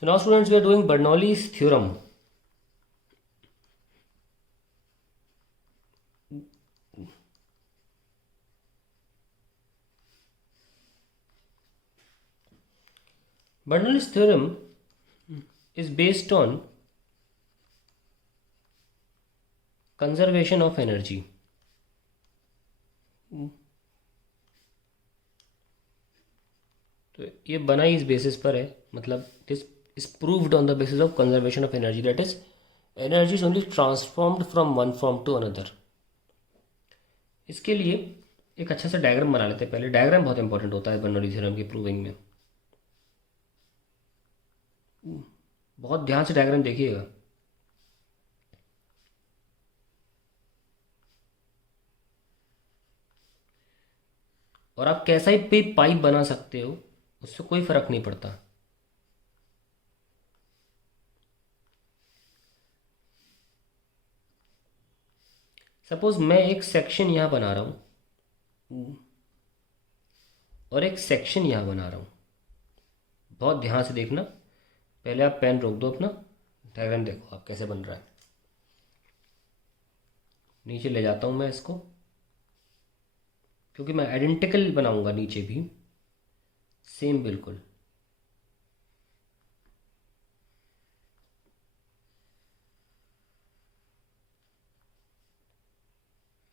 So now students, we are doing Bernoulli's theorem. Bernoulli's theorem is based on conservation of energy. तो ये बना ही इस basis पर है, मतलब it is proved on the basis of conservation of energy, that is energy is only transformed from one form to another. इसके लिए एक अच्छा सा डायग्राम बना लेते हैं. पहले डायग्राम बहुत इंपॉर्टेंट होता है बर्नौली थ्योरम की प्रूविंग में. बहुत ध्यान से डायग्राम देखिएगा. और आप कैसा ही पे पाइप बना सकते हो, उससे कोई फर्क नहीं पड़ता. सपोज मैं एक सेक्शन यहां बना रहा हूं और एक सेक्शन यहां बना रहा हूं. बहुत ध्यान से देखना. पहले आप पेन रोक दो, अपना डायग्राम देखो आप कैसे बन रहा है. नीचे ले जाता हूं मैं इसको, क्योंकि मैं आइडेंटिकल बनाऊंगा नीचे भी सेम बिल्कुल.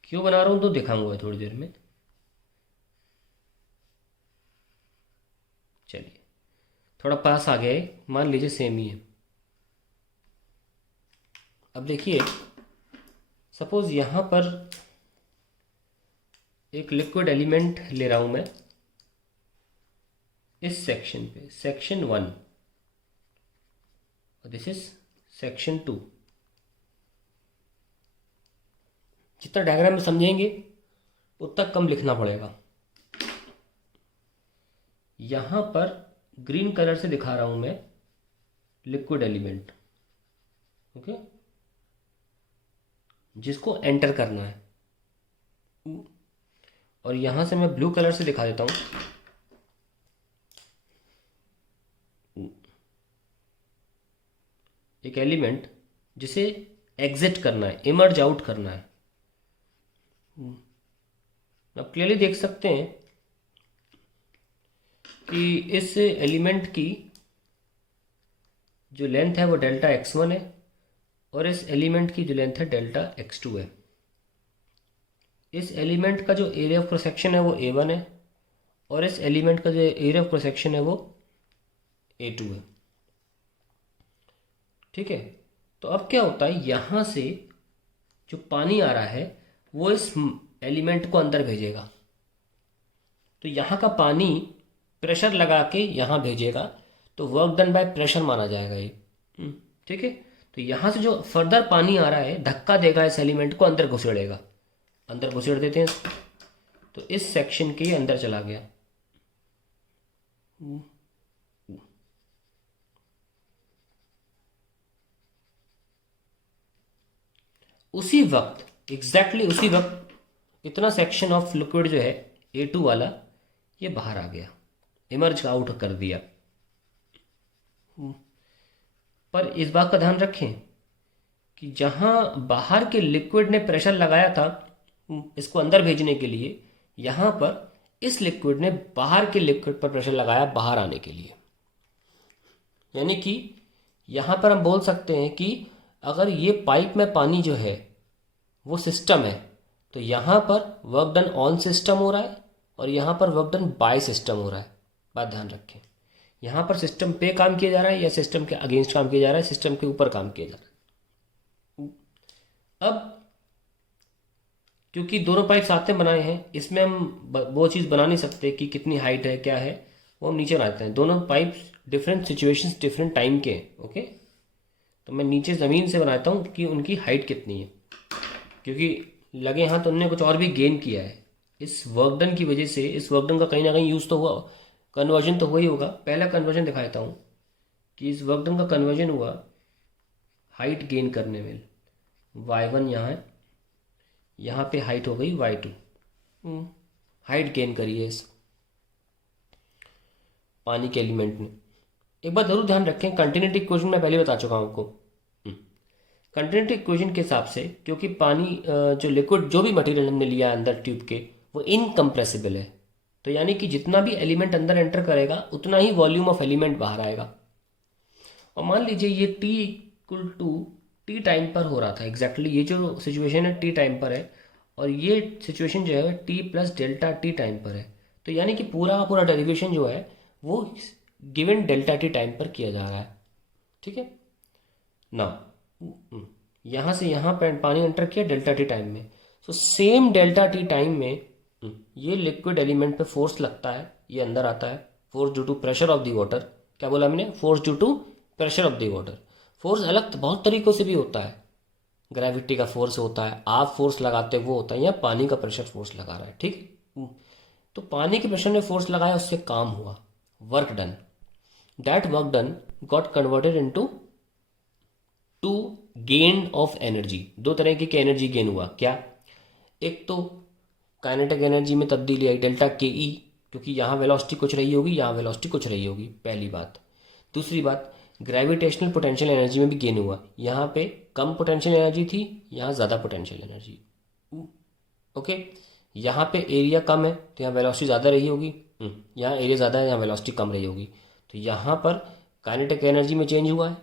क्यों बना रहा हूं तो दिखाऊंगा थोड़ी देर में. चलिए थोड़ा पास आ गया है, मान लीजिए सेम ही है. अब देखिए, सपोज यहां पर एक लिक्विड एलिमेंट ले रहा हूं मैं इस सेक्शन पे, सेक्शन 1, और दिस इज सेक्शन 2. जितना डायग्राम में समझेंगे उतना कम लिखना पड़ेगा. यहां पर ग्रीन कलर से दिखा रहा हूं मैं लिक्विड एलिमेंट, ओके, जिसको एंटर करना है. और यहां से मैं ब्लू कलर से दिखा देता हूं एक एलिमेंट जिसे एग्जिट करना है, इमर्ज आउट करना है. आप क्लियरली देख सकते हैं कि इस एलिमेंट की जो लेंथ है वो डेल्टा x1 है, और इस एलिमेंट की जो लेंथ है डेल्टा x2 है. इस एलिमेंट का जो एरिया ऑफ प्रोसेक्शन है वो a1 है, और इस एलिमेंट का जो एरिया ऑफ प्रोसेक्शन है वो a2 है. ठीक है. तो अब क्या होता है, यहां से जो पानी आ रहा है वो इस एलिमेंट को अंदर भेजेगा. तो यहां का पानी प्रेशर लगा के यहां भेजेगा, तो वर्क डन बाय प्रेशर माना जाएगा ये. ठीक है. तो यहां से जो फर्दर पानी आ रहा है धक्का देगा इस एलिमेंट को, अंदर घुसेड़ेगा. अंदर घुसेड़ देते हैं, तो इस सेक्शन के अंदर चला गया. उसी वक्त, एग्जैक्टली उसी वक्त, इतना सेक्शन ऑफ लिक्विड जो है A2 वाला, ये बाहर आ गया, इमर्ज आउट कर दिया. पर इस बात का ध्यान रखें कि जहां बाहर के लिक्विड ने प्रेशर लगाया था इसको अंदर भेजने के लिए, यहां पर इस लिक्विड ने बाहर के लिक्विड पर प्रेशर लगाया बाहर आने के लिए. यानी कि यहां पर हम बोल सकते हैं कि अगर ये पाइप में पानी जो है वो सिस्टम है, तो यहां पर वर्क डन ऑन सिस्टम हो रहा है और यहां पर वर्क डन बाय सिस्टम हो रहा है. बात ध्यान रखें, यहां पर सिस्टम पे काम किया जा रहा है या सिस्टम के अगेंस्ट काम किया जा रहा है, सिस्टम के ऊपर काम किया जा रहा है. अब क्योंकि दोनों पाइप साथ में बनाए हैं, इसमें हम वो चीज़ बना नहीं सकते कि कितनी हाइट है क्या है, वो हम नीचे बनाते हैं. दोनों pipe different situations different time के, ओके. तो मैं नीचे ज़मीन से बनाता हूँ कि उनकी हाइट कितनी है, क्योंकि लगे हाथ तो उनने कुछ और भी गेन किया है इस वर्कडन की वजह से. इस वर्कडन का कहीं ना कहीं यूज़ तो हुआ, कन्वर्जन तो हुआ ही होगा. पहला कन्वर्जन दिखाता हूँ कि इस वर्कडन का कन्वर्जन हुआ हाइट गेन करने में. y1 यहाँ है, यहाँ पे हाइट हो गई y2. हाइट गेन करी है इस पानी के एलिमेंट ने. एक बात जरूर ध्यान रखें, कंटिन्यूटी इक्वेशन मैं पहले बता चुका हूँ आपको। कंटिन्यूटी इक्वेशन के हिसाब से, क्योंकि पानी जो लिक्विड जो भी मटेरियल हमने लिया है अंदर ट्यूब के, वो इनकम्प्रेसिबल है, तो यानी कि जितना भी एलिमेंट अंदर एंटर करेगा उतना ही वॉल्यूम ऑफ एलिमेंट बाहर आएगा। और मान लीजिए ये T equal to T time पर हो रहा था एग्जैक्टली, ये जो सिचुएशन है टी टाइम पर है, और ये सिचुएशन जो है T plus delta T time पर है। तो यानी कि पूरा का पूरा डेरिवेशन जो है वो गिवन डेल्टा टी टाइम पर किया जा रहा है। ठीक है ना, यहाँ से यहाँ पर पानी एंटर किया डेल्टा टी टाइम में, तो सेम डेल्टा टी टाइम में ये लिक्विड एलिमेंट पे फोर्स लगता है, ये अंदर आता है, force due to pressure of the water. क्या बोला मैंने? Force due to pressure of the water. Force अलग बहुत तरीक़ों से भी होता है, ग्रेविटी का फोर्स होता है, आप फोर्स लगाते वो होता है, या पानी का प्रेशर फोर्स लगा रहा है। ठीक, तो पानी के प्रेशर ने फोर्स लगाया, उससे काम हुआ, work done. That work done got converted into two gain of energy. दो तरह की एनर्जी गेन हुआ। क्या? एक तो काइनेटिक एनर्जी में तब्दीली आई डेल्टा के ई, क्योंकि यहाँ वेलोसिटी कुछ रही होगी, यहाँ वेलोसिटी कुछ रही होगी, पहली बात। दूसरी बात, ग्रेविटेशनल पोटेंशियल एनर्जी में भी गेन हुआ। यहाँ पे कम पोटेंशियल एनर्जी थी, यहाँ ज़्यादा पोटेंशियल एनर्जी। ओके, यहाँ पे एरिया कम है तो यहाँ वेलोसिटी ज़्यादा रही होगी, यहाँ एरिया ज़्यादा है, यहाँ वेलोसिटी कम रही होगी। तो यहाँ पर काइनेटिक एनर्जी में चेंज हुआ है,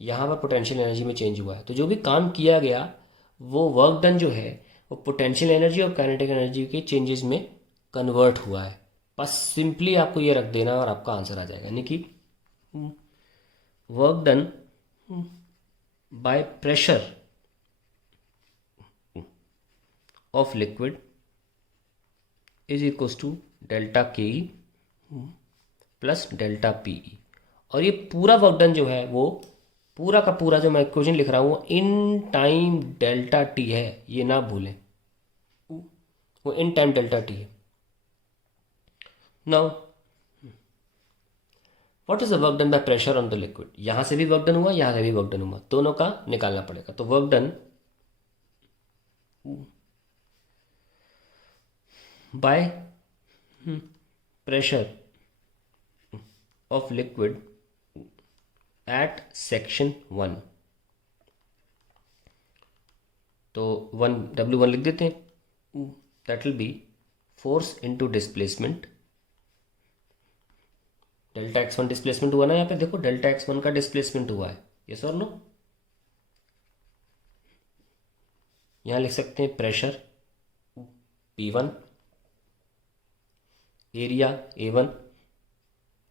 यहाँ पर पोटेंशियल एनर्जी में चेंज हुआ है। तो जो भी काम किया गया वो वर्क डन जो है वो पोटेंशियल एनर्जी और काइनेटिक एनर्जी के चेंजेस में कन्वर्ट हुआ है। बस सिंपली आपको ये रख देना और आपका आंसर आ जाएगा। यानी कि work done by pressure of liquid is equals to delta K E plus delta P E. और ये पूरा वर्क डन जो है वो पूरा का पूरा जो मैं इक्वेशन लिख रहा हूँ वो इन टाइम डेल्टा टी है, ये ना भूलें, वो इन टाइम डेल्टा टी है। Now what is the work done by pressure on the liquid? यहां से भी वर्क डन हुआ, यहां से भी वर्क डन हुआ, दोनों का निकालना पड़ेगा। तो work done by pressure of liquid at section 1, तो W1 लिख देते हैं, that will be force into displacement. Delta x1 displacement हुआ ना, यहाँ पे देखो डेल्टा x1 का डिस्प्लेसमेंट हुआ है, यस और नो? यहाँ लिख सकते हैं pressure P1, area A1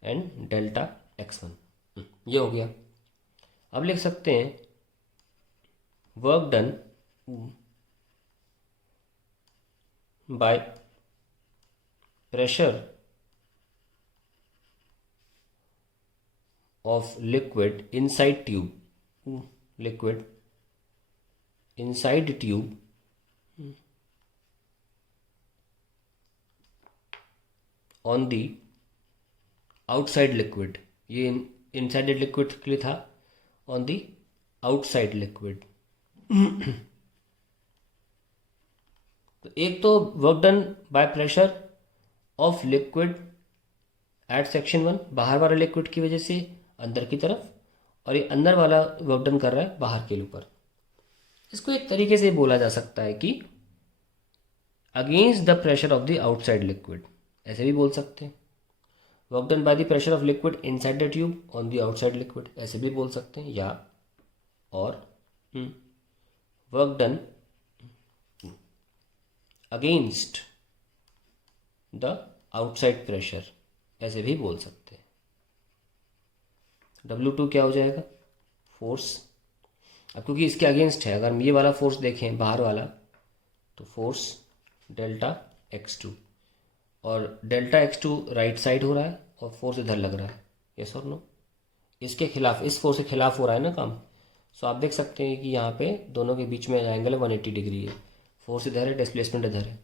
and delta x1, ये हो गया। अब लिख सकते हैं work done by pressure of liquid inside tube, liquid inside tube on the outside liquid. ये इनसाइड लिक्विड के लिए था, ऑन दी आउटसाइड लिक्विड। तो एक तो work done by pressure of liquid at section 1, बाहर वाला लिक्विड की वजह से अंदर की तरफ, और ये अंदर वाला वर्क डन कर रहा है बाहर के ऊपर। इसको एक तरीके से बोला जा सकता है कि against the pressure of the outside liquid, ऐसे भी बोल सकते हैं। Work done by the pressure of liquid inside the tube on the outside liquid, ऐसे भी बोल सकते हैं। या और work done against the outside pressure, ऐसे भी बोल सकते हैं। W2 क्या हो जाएगा? फोर्स। अब क्योंकि इसके अगेंस्ट है, अगर ये वाला फोर्स देखें बाहर वाला, तो फोर्स डेल्टा x2, और डेल्टा x2 राइट साइड हो रहा है और फोर्स इधर लग रहा है, यस और नो? इसके खिलाफ, इस फोर्स के खिलाफ हो रहा है ना काम। सो आप देख सकते हैं कि यहाँ पे दोनों के बीच में एंगल 180 डिग्री है, फोर्स इधर है, डिस्प्लेसमेंट इधर है।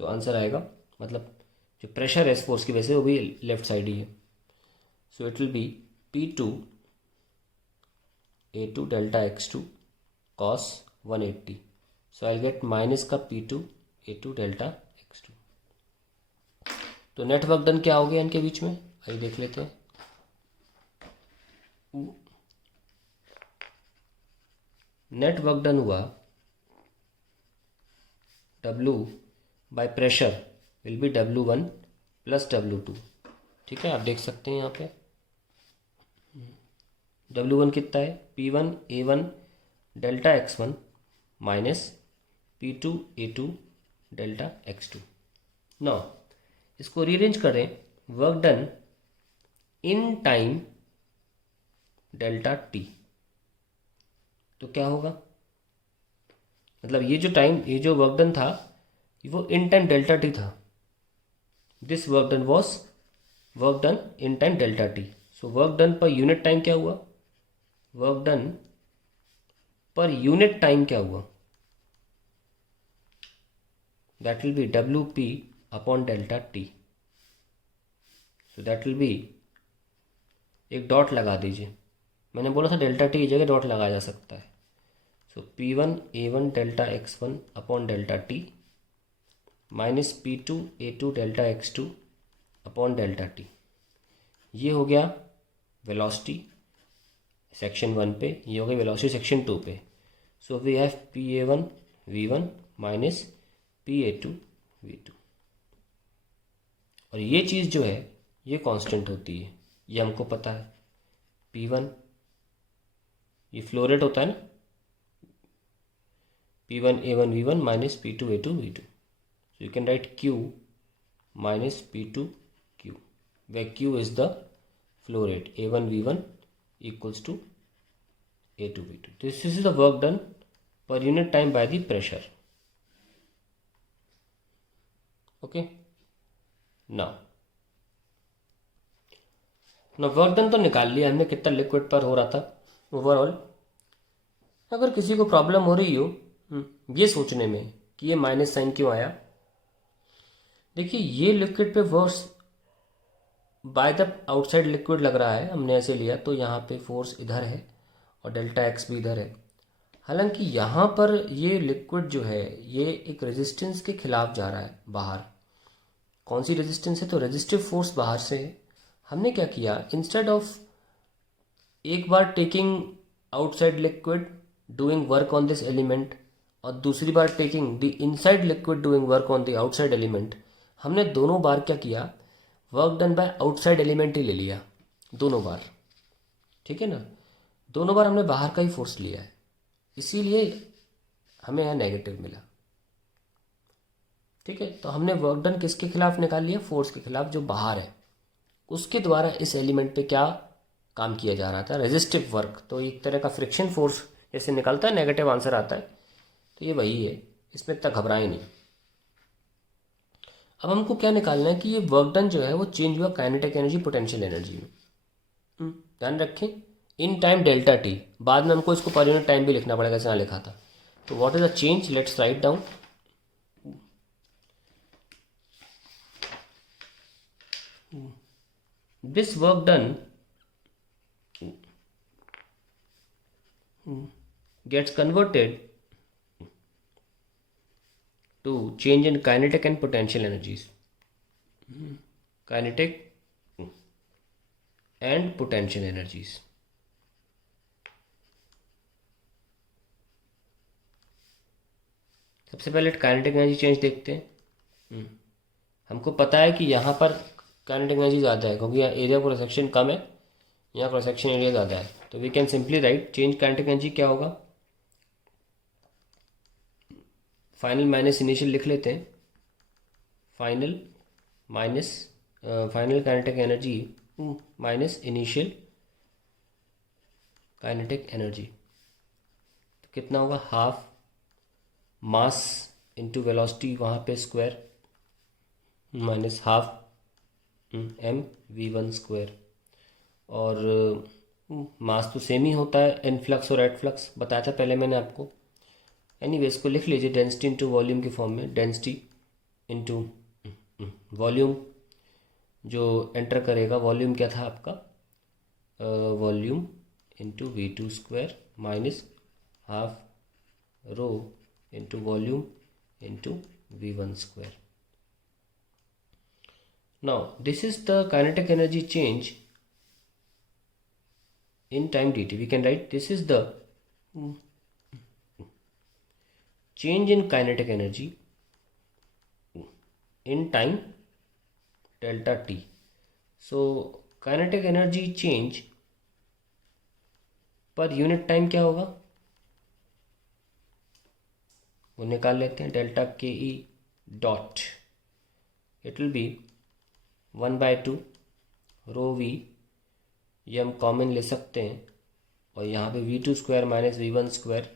सो आंसर आएगा, मतलब जो प्रेशर है इस फोर्स की वजह से वो भी लेफ्ट साइड ही है। So it will B P2 A2 delta x2 cos 180। So I get minus का P2 A2 डेल्टा x2। तो नेट वर्क डन क्या हो गया इनके बीच में, आइए देख लेते हैं। नेट वर्क डन हुआ W by pressure will be W1 plus W2। ठीक है, आप देख सकते हैं यहाँ पे W1 कितना है, P1 A1 delta X1 minus P2 A2 delta X2। Now इसको रीअरेंज करें, work done in time delta T, तो क्या होगा, मतलब ये जो टाइम, ये जो वर्क डन था वो इन टाइम डेल्टा T था। This work done was work done in time delta T। So work done पर यूनिट टाइम क्या हुआ, वर्क डन पर यूनिट टाइम क्या हुआ, that will be WP upon delta T। so that will be, एक dot लगा दीजिए, मैंने बोला था डेल्टा टी की जगह डॉट लगाया जा सकता है। सो P1 A1 delta X1 upon delta T minus P2 A2 delta X2 upon delta T। ये हो गया वेलोसिटी सेक्शन 1 पे, ये हो गया वेलोसिटी सेक्शन 2 पे। So we have PA1 V1 minus PA2 V2, और ये चीज़ जो है ये कांस्टेंट होती है, ये हमको पता है। P1 ये फ्लो रेट होता है ना, P1 A1 V1 minus P2 A2 V2। So you can write Q minus P2 Q, where Q is the flow rate, A1 V1 equals to A2 V2। This is the work done per unit time by the pressure। Okay, now work done तो निकाल लिया हमने, कितना liquid पर हो रहा था overall. अगर किसी को प्रॉब्लम हो रही हो ये सोचने में कि ये माइनस साइन क्यों आया, देखिए ये लिक्विड पे force by the outside liquid लग रहा है, हमने ऐसे लिया तो यहाँ पे फोर्स इधर है और डेल्टा एक्स भी इधर है। हालांकि यहाँ पर ये लिक्विड जो है ये एक रेजिस्टेंस के खिलाफ जा रहा है बाहर। कौन सी रेजिस्टेंस है, तो रेजिस्टिव फोर्स बाहर से है। हमने क्या किया, इंस्टेड ऑफ एक बार taking outside liquid doing work on this element और दूसरी बार taking the inside liquid doing work on the outside element, हमने दोनों बार क्या किया, work done by outside element ही ले लिया दोनों बार। ठीक है ना, दोनों बार हमने बाहर का ही फोर्स लिया है, इसीलिए हमें यहाँ नेगेटिव मिला। ठीक है, तो हमने वर्क डन किसके खिलाफ निकाल लिया, फोर्स के खिलाफ जो बाहर है, उसके द्वारा इस एलिमेंट पे क्या काम किया जा रहा था, रेजिस्टिव वर्क। तो एक तरह का फ्रिक्शन फोर्स जैसे निकलता है, नेगेटिव आंसर आता है, तो ये वही है, इसमें इतना घबराए नहीं। अब हमको क्या निकालना है कि ये वर्क डन जो है वो चेंज हुआ काइनेटिक एनर्जी पोटेंशियल एनर्जी में। ध्यान रखें इन टाइम डेल्टा टी, बाद में हमको इसको पर यूनिट टाइम भी लिखना पड़ेगा जैसे यहाँ लिखा था। तो what is the change, let's write down. This work done gets converted to change in kinetic and potential energies, kinetic and potential energies। सबसे पहले काइनेटिक एनर्जी चेंज देखते हैं। हमको पता है कि यहाँ पर काइनेटिक एनर्जी ज़्यादा है क्योंकि यहाँ एरिया क्रॉस सेक्शन कम है, यहाँ क्रॉस सेक्शन एरिया ज़्यादा है। तो we can simply write change kinetic energy क्या होगा, फाइनल माइनस इनिशियल लिख लेते हैं। Final minus final kinetic energy minus initial kinetic energy, तो कितना होगा, हाफ मास इंटू वेलोसिटी वहाँ पे square minus half M V1 square. और मास तो सेम ही होता है इनफ्लक्स और एडफ्लक्स, बताया था पहले मैंने आपको। एनीवे इसको लिख लीजिए डेंसिटी इंटू वॉल्यूम के फॉर्म में, डेंसिटी इंटू वॉल्यूम जो एंटर करेगा, वॉल्यूम क्या था आपका, volume into V2 square minus half rho into volume into V1 square. Now this is the kinetic energy change in time dt. We can write this is the change in kinetic energy in time delta t. So kinetic energy change per unit time क्या होगा वो निकाल लेते हैं. Delta K E dot it will be 1/2 rho V, ये हम common ले सकते हैं, और यहाँ पे v2 square minus v1 square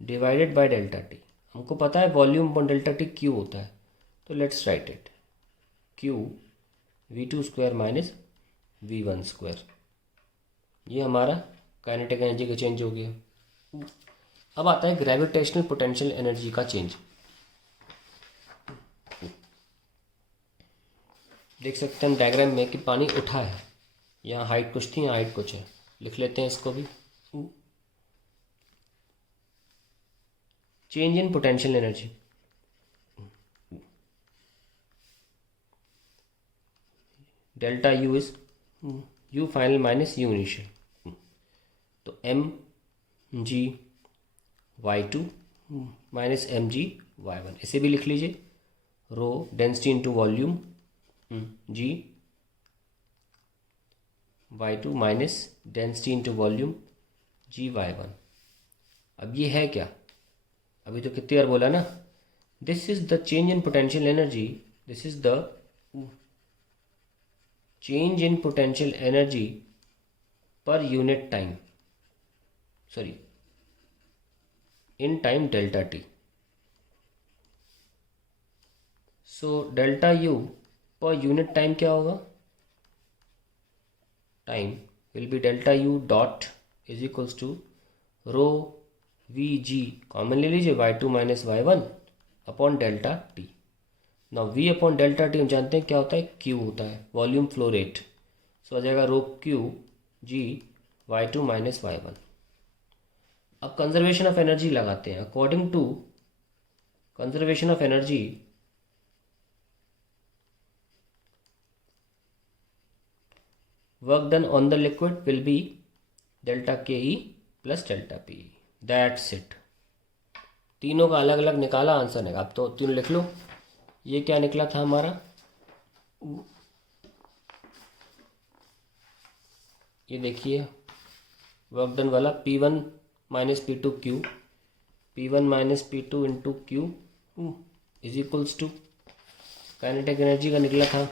divided by delta T. हमको पता है volume upon delta T Q होता है, तो let's write it Q v2 square minus v1 square. ये हमारा काइनेटिक एनर्जी का चेंज हो गया. अब आता है ग्रेविटेशनल पोटेंशियल एनर्जी का चेंज. देख सकते हैं हम डायग्राम में कि पानी उठा है, यहाँ हाइट कुछ थी, यहाँ हाइट कुछ है. लिख लेते हैं इसको भी. Change in potential energy, delta U is U final minus U initial. तो m g y2 minus m g y1, इसे भी लिख लीजिए. Rho density into volume g y2 minus density into volume g y1. अब ये है क्या, अभी तो कितनी बार बोला ना, this is the change in potential energy, this is the change in potential energy per unit time, sorry in time delta T. So delta U per unit time क्या होगा, time will be delta U dot is equals to rho V G, common ले लीजिए, y2 minus y1 upon delta T. Now v upon delta T हम जानते हैं क्या होता है, q होता है, वॉल्यूम फ्लो रेट. सो आ जाएगा रो q जी y2 माइनस y1. अब कंजर्वेशन ऑफ एनर्जी लगाते हैं. According to conservation of energy, work done on the liquid will be delta K E plus delta P. That's it. तीनों का अलग अलग निकाला, आंसर निकाला. अब तो तीनों लिख लो. ये क्या निकला था हमारा, ये देखिए वर्क डन वाला P1 minus P2 Q, P1 minus P2 into Q is equals to kinetic energy का निकला था.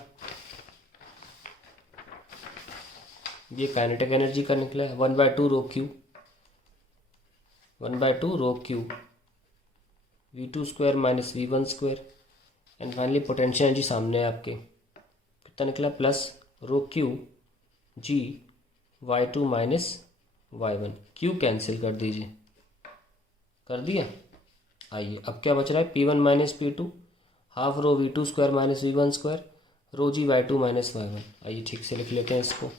ये काइनेटिक एनर्जी का निकला है 1/2 rho q, 1/2 rho q v2 square minus v1 square. And finally potential energy सामने है आपके, कितना निकला, plus rho q g y2 minus y1. Q cancel कर दीजिए, कर दिया. आइए अब क्या बच रहा है, P1 minus P2 half rho v2 square minus v1 square rho g y2 minus y1. आइए ठीक से लिख लेते हैं इसको.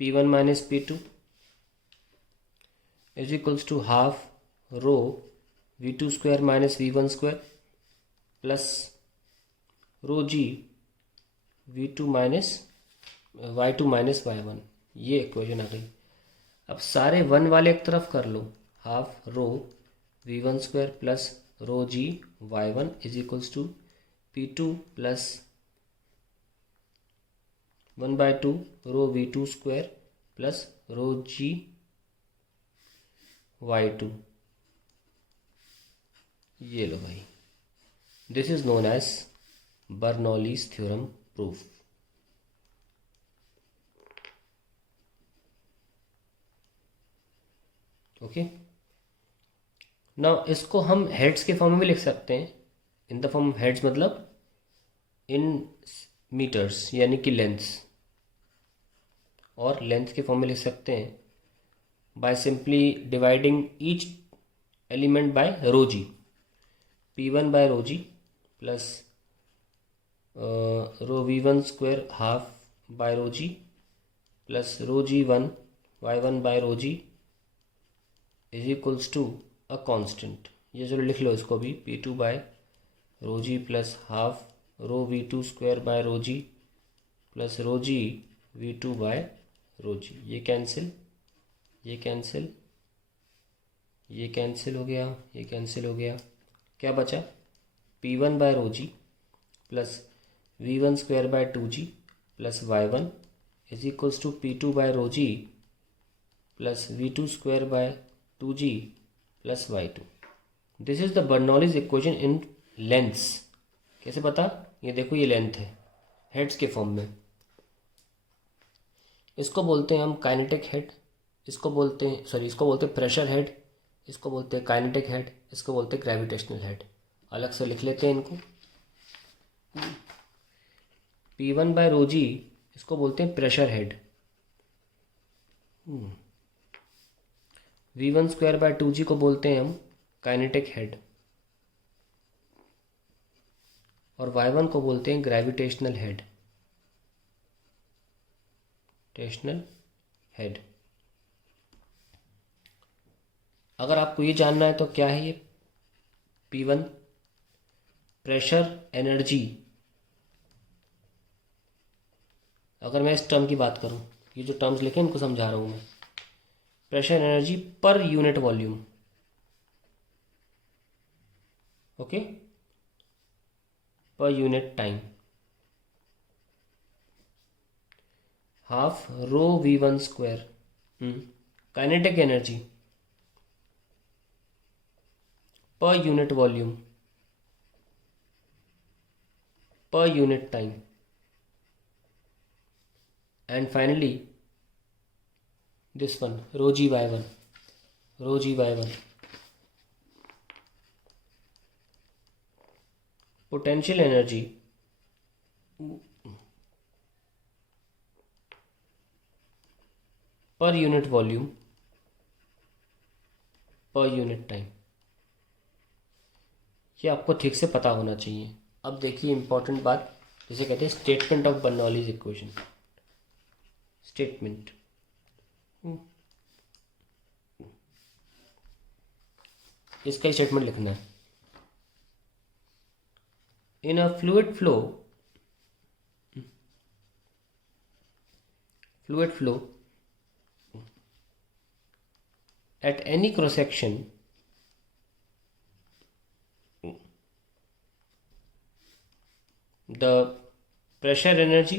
P1 minus P2 is equals to half rho v2 square minus v1 square plus rho g v2 minus y2 minus y1. ये equation आ गई. अब सारे वन वाले एक तरफ कर लो, half rho v1 square plus rho g y1 is equals to P2 plus 1/2 rho v2 square plus rho g y2. ये लो भाई, this is known as Bernoulli's theorem proof. Okay, now इसको हम हेड्स के फॉर्म में भी लिख सकते हैं. In the form of heads मतलब इन मीटर्स यानी कि लेंथ्स, और लेंथ के फॉर्म में लिख सकते हैं by simply dividing each element by rho g. P1 by rho ji plus rho v1 square half by rho ji plus rho g1 y1 by rho g is equals to a constant. ये चलो लिख लो इसको भी, P2 by rho ji plus half rho v2 square by rho ji plus rho g V2 by rho g. ये cancel, ये cancel, ये cancel हो गया, ये कैंसिल हो गया। क्या बचा? P1 by rho ji plus V1 square by 2G plus Y1 is equals to P2 by rho ji plus V2 square by 2G plus Y2। This is the Bernoulli's equation in lengths. कैसे पता? ये देखो, ये length है heads के form में। इसको बोलते हैं हम काइनेटिक हेड, इसको बोलते हैं इसको बोलते हैं प्रेशर हेड, इसको बोलते हैं काइनेटिक हेड, इसको बोलते हैं ग्रेविटेशनल हेड। अलग से लिख लेते हैं इनको। P1 बाय रो जी इसको बोलते हैं pressure head, V1 square by 2G को बोलते हैं हम काइनेटिक हेड, और Y1 को बोलते हैं ग्रेविटेशनल हेड, टेशनल हेड। अगर आपको ये जानना है तो क्या है ये P1 प्रेशर एनर्जी। अगर मैं इस टर्म की बात करूं, ये जो टर्म्स लिखे इनको समझा रहा हूं मैं। Pressure energy per unit volume, okay, पर unit time, half rho V1 square. Kinetic energy per unit volume पर unit time, and finally this one rho g by 1, rho g by 1। potential energy per unit volume per unit time। ये आपको ठीक से पता होना चाहिए। अब देखिए इंपॉर्टेंट बात, जिसे कहते हैं statement of Bernoulli's equation. Statement, इसका ही स्टेटमेंट लिखना है। In a fluid flow at any cross section the pressure energy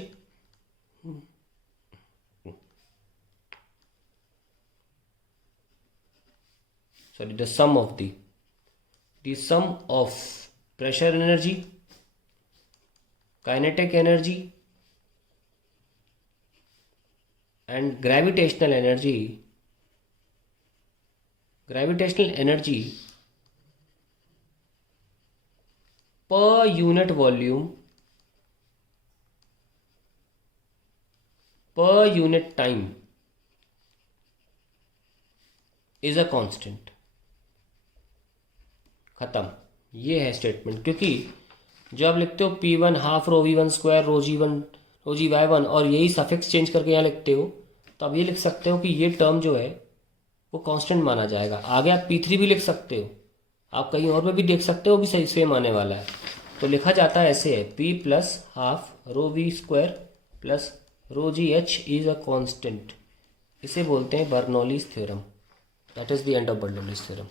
the sum of pressure energy, kinetic energy and gravitational energy per unit volume per unit time is a constant। खत्म। ये है statement. क्योंकि जो आप लिखते हो P1 half rho V1 square rho g Y1 और यही सफिक्स चेंज करके यहाँ लिखते हो, तो आप ये लिख सकते हो कि ये टर्म जो है वो कांस्टेंट माना जाएगा। आगे आप P3 भी लिख सकते हो, आप कहीं और पे भी देख सकते हो, भी सही सेम आने वाला है। तो लिखा जाता है ऐसे है, P plus half rho V square plus rho G H is a constant. इसे बोलते हैं Bernoulli's theorem. That is the end of Bernoulli's theorem.